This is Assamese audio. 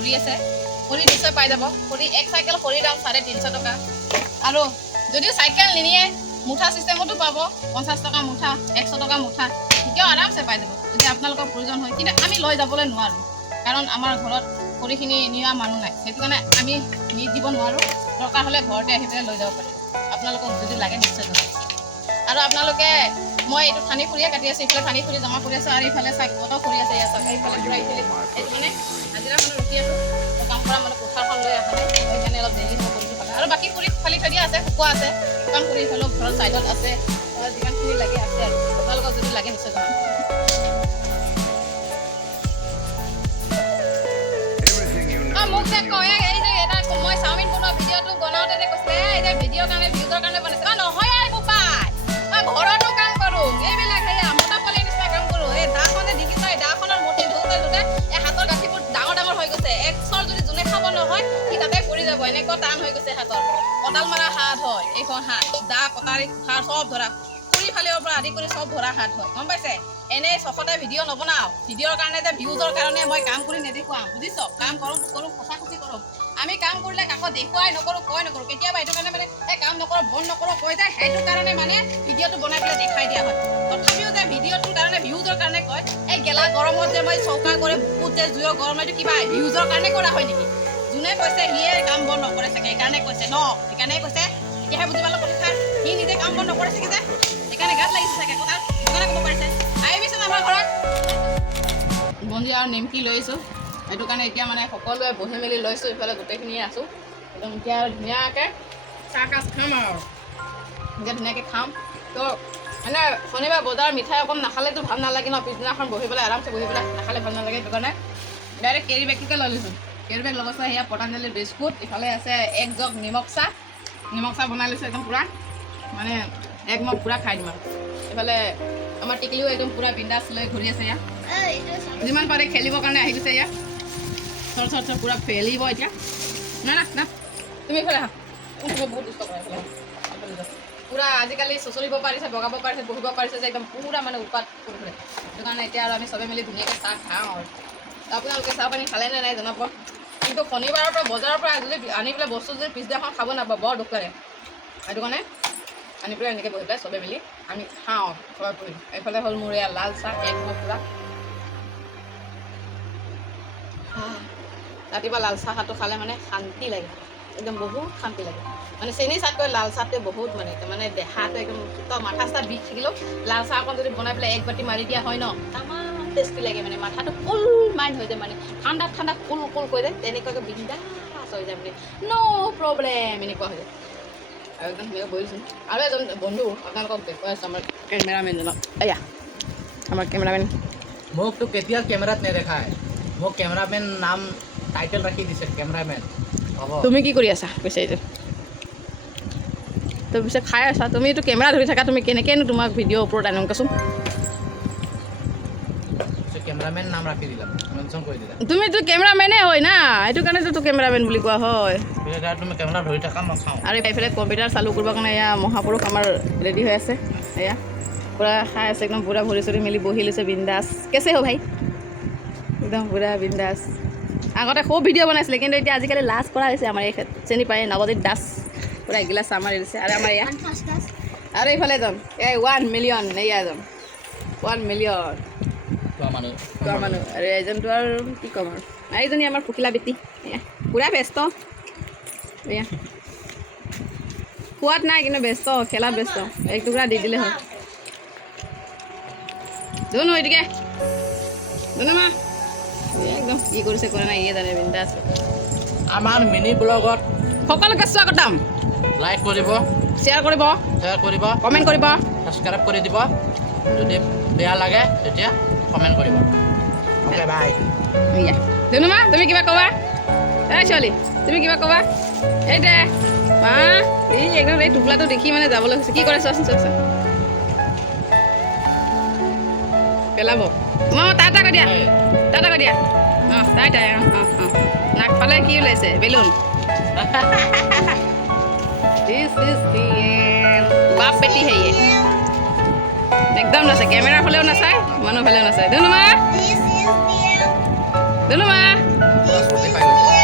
খৰি আছে খৰি নিশ্চয় পাই যাব খৰি এক চাইকেল খৰিৰ দাম 350 টকা আৰু যদি চাইকেল নিনিয়ে মুঠা চিষ্টেমতো পাব 50 টকা মুঠা 100 টকা মুঠা তেতিয়াও আৰামছে পাই যাব যদি আপোনালোকৰ প্ৰয়োজন হয় কিন্তু আমি লৈ যাবলৈ নোৱাৰোঁ কাৰণ আমাৰ ঘৰত খৰিখিনি নিয়া মানুহ নাই সেইটো কাৰণে আমি নি দিব নোৱাৰোঁ দৰকাৰ হ'লে ঘৰতে আহি পেলাই লৈ যাব পাৰিব আপোনালোকক যদি লাগে নিশ্চয় যাব আৰু আপোনালোকে মই এইটো ঠানি খৰিয়ে কাটি আছোঁ এইফালে ঠানি খৰি জমা কৰি আছোঁ আৰু এইফালে চাইকেলতো খৰি আছে ইয়াত এইফালে পূৰা এইফালে এইটো মানে হাজিৰা মানুহ ৰখি আছোঁ কাম কৰা মানুহ পথাৰখন লৈ অহা নাই সেইকাৰণে অলপ দেৰি হ'ব খৰিটো ফালে আৰু বাকী খৰি ফালি থৈ দিয়া আছে শুকোৱা আছে শুকান খৰি হ'লেও ঘৰৰ ছাইডত আছে যিমানখিনি লাগে আছে আৰু আপোনালোকক যদি লাগে নিশ্চয় জনাম মোক যে কয় এই যে এটা মই চাওমিন বনোৱা ভিডিঅ'টো বনাওঁতে যে কৈছে এই যে ভিডিঅ'ৰ কাৰণে ভিউজৰ কাৰণে বনাইছে নহয় আৰু বোপাই ঘৰতো কাম কৰোঁ এইবিলাক সেয়া মতা পোৱালিৰ নিচিনা কাম কৰোঁ এই দাখনে দেখিছা এই দাখনৰ মুঠি ধোতে ধোতে এই হাতৰ গাঁঠিবোৰ ডাঙৰ ডাঙৰ হৈ গৈছে একচৰ যদি যোনে খাব নহয় সি তাতে পৰি যাব এনেকুৱা টান হৈ গৈছে হাতৰ কঁটাল মাৰা হাত হয় এইখন হাত দা কটাৰী হাত চব ধৰা খৰি ফালিৰ পৰা আদি কৰি চব ধৰা হাত হয় গম পাইছে এনেই চখতে ভিডিঅ' নবনাওঁ ভিডিঅ'ৰ কাৰণে যে ভিউজৰ কাৰণে মই কাম কৰি নেদেখুৱাম বুজিছ কাম কৰোঁ সঁচা খুচি কৰোঁ আমি কাম কৰিলে কাকো দেখুৱাই নকৰোঁ কয় নকৰোঁ কেতিয়াবা এইটো কাৰণে মানে এই কাম নকৰোঁ বন্ধ নকৰোঁ কৈ যায় সেইটো কাৰণে মানে ভিডিঅ'টো বনাই পেলাই দেখাই দিয়া হয় তথাপিও যে ভিডিঅ'টোৰ কাৰণে ভিউজৰ কাৰণে কয় এই গেলা গৰমত যে মই চৌকা কৰে বুকুত যে জুইৰ গৰম এইটো কিবা ভিউজৰ কাৰণে কৰা হয় নেকি যোনে কৈছে সিয়ে কাম বন্ধ নকৰে চাগে সেইকাৰণে কৈছে ন সেইকাৰণে কৈছে এতিয়াহে বুজি পালোঁ কথা সি নিজে কাম বন্ধ নকৰে চাগে যে সেইকাৰণে গাত লাগিছে চাগে কথা সেইকাৰণে ক'ব পাৰিছে আহিবিচোন আমাৰ ঘৰত বন্দি আৰু নিমকি লৈ আহিছোঁ সেইটো কাৰণে এতিয়া মানে সকলোৱে বহি মেলি লৈছোঁ ইফালে গোটেইখিনিয়ে আছোঁ একদম এতিয়া ধুনীয়াকৈ চাহ কাজ খাম আৰু এতিয়া ধুনীয়াকৈ খাম তো মানে শনিবাৰ বজাৰ মিঠাই অকণ নাখালেতো ভাল নালাগে ন পিছদিনাখন বহি পেলাই আৰামছে বহি পেলাই নাখালে ভাল নালাগে সেইটো কাৰণে ডাইৰেক্ট কেৰি বেগটোকে লৈ লৈছোঁ কেৰি বেগ লগত সেয়া পটাঞ্জলি বিস্কুট ইফালে আছে এক জগ নিমখ চাহ বনাই লৈছোঁ একদম পূৰা মানে এক মগ পূৰা খাই দিম আৰু এইফালে আমাৰ টিকলিও একদম পূৰা বিন্দাছ লৈ ঘূৰি আছে ইয়াত যিমান পাৰে খেলিবৰ কাৰণে আহি গৈছে ইয়াত চৰ পূৰা খেলিব এতিয়া না তুমি এইফালে আহা তুমি বহুত দুষ্ট কৰা এইফালে পূৰা আজিকালি চুচৰিব পাৰিছে বগাব পাৰিছে বহিব পাৰিছে যে একদম পূৰা মানে উৎপাত কৰি ফুৰে সেইটো কাৰণে এতিয়া আৰু আমি চবে মিলি ধুনীয়াকৈ চাহ খাওঁ আৰু আপোনালোকে চাহ পানী খালে নে নাই জনাব কিন্তু শনিবাৰৰ পৰা বজাৰৰ পৰা যদি আনি পেলাই বস্তু যদি পিছদিনাখন খাব নাপাব বৰ দুখ লাগে সেইটো কাৰণে আনি পেলাই এনেকৈ বহি পেলাই চবে মিলি আমি খাওঁ চবে পঢ়ি এইফালে হ'ল মোৰ এয়া লাল চাহ এক মগ পূৰা ৰাতিপুৱা লাল চাহটো খালে মানে শান্তি লাগে একদম বহুত শান্তি লাগে মানে চেনি চাহতকৈ লাল চাহটোৱে বহুত মানে দেহাটো একদম মাথা চাহ বিষ থাকিলেও লাল চাহ অকণ যদি বনাই পেলাই এক বাতি মাৰি দিয়া হয় ন তামান টেষ্টি লাগে মানে মাথাটো কুল মাইণ্ড হৈ যায় মানে ঠাণ্ডা কুল কৰি যায় তেনেকুৱাকৈ বিন্দাছ হৈ যায় মানে ন' প্ৰব্লেম এনেকুৱা হৈ যায় আৰু একদম ধুনীয়াকৈ বহিছোঁ আৰু এজন বন্ধু আপোনালোকক দেখুৱাই আছোঁ আমাৰ কেমেৰামেনজনক এয়া আমাৰ কেমেৰামেন মোকতো কেতিয়া কেমেৰাত নেদেখায় মোক কেমেৰামেন নাম টাইটেল ৰাখি দিছে কেমেৰামেন হ'ব তুমি কি কৰি আছা কৈছে এইটো তুমি পিছে খাই আছা তুমিতো কেমেৰা ধৰি থাকা তুমি কেনেকৈনো তোমাক ভিডিঅ'ৰ ওপৰত আনিম কোৱাচোন কেমেৰামেন নাম ৰাখি দিলা মেনশ্যন কৰি দিলা তুমিতো কেমেৰামেনে হয় না সেইটো কাৰণেতো কেমেৰামেন বুলি কোৱা হয় তুমি কেমেৰা ধৰি থাকা মই খাওঁ আৰু এইফালে কম্পিউটাৰ চালু কৰিবৰ কাৰণে এয়া মহাপুৰুষ আমাৰ ৰেডি হৈ আছে এয়া পূৰা খাই আছে একদম পূৰা ভৰি চৰি মেলি বহি লৈছে বিন্দাছ কেছে হ ভাই একদম পূৰা বিন্দাছ আগতে খুব ভিডিঅ' বনাইছিলে কিন্তু এতিয়া আজিকালি লাজ কৰা হৈছে আমাৰ এই চিনি পায় নৱজিত দাস পূৰা এগিলাচ আমাৰ দিছে আৰু আমাৰ এয়া আৰু এইফালে এজন এই 1 মিলিয়ন এয়া এজন 1 মিলিয়ন কোৱা মানুহ আৰু এজনটো আৰু কি ক'ম আৰু এইজনী আমাৰ পখিলা বেটি এয়া পূৰা ব্যস্ত এয়া খোৱাত নাই কিন্তু ব্যস্ত খেলাত ব্যস্ত এক টুকুৰা দি দিলে হয় ধুনু এইটোকে ধুনু মা একদম কি কৰিছে কৰা নাই ইয়ে জানে বিন্দাছ আমাৰ মিনি ব্লগত সকলোকে স্বাগতম লাইক কৰিব শ্বেয়াৰ কৰিব কমেণ্ট কৰিব ছাবস্ক্ৰাইব কৰি দিব যদি বেয়া লাগে তেতিয়া কমেণ্ট কৰিব অ'কে বাই এয়া ধুনু মা তুমি কিবা ক'বা এই ছোৱালী তুমি কিবা ক'বা এই দে মা এই একদম এই টোপোলাটো দেখি মানে যাবলৈ হৈছে কি কৰে চোৱাচোন পেলাব টাটা কৈ দিয়া অঁ তাই অঁ নাক ফালে কি ওলাইছে বেলুন বাপ বেটি হেৰিয়ে একদম নাচায় কেমেৰা ফালেও নাচায় মানুহ ফালেও নাচায় ধুনু মা পুৰা ফূৰ্তি পাই গৈছে